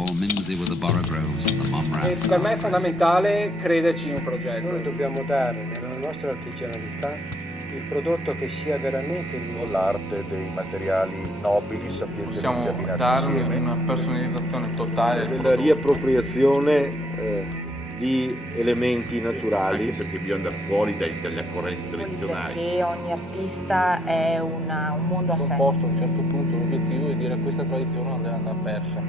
all mimsy with the Borogroves and the E Momrats. per me è fondamentale crederci in un progetto. Noi dobbiamo dare nella nostra artigianalità il prodotto che sia veramente l'unico. L'arte dei materiali nobili sapientemente Possiamo abbinati dare insieme. una personalizzazione totale del della prodotto. riappropriazione di elementi naturali. Anche perché bisogna andare fuori dalle correnti tradizionali. Perché ogni artista è un mondo a sé. Posto a un certo punto l'obiettivo è dire questa tradizione non deve andare persa.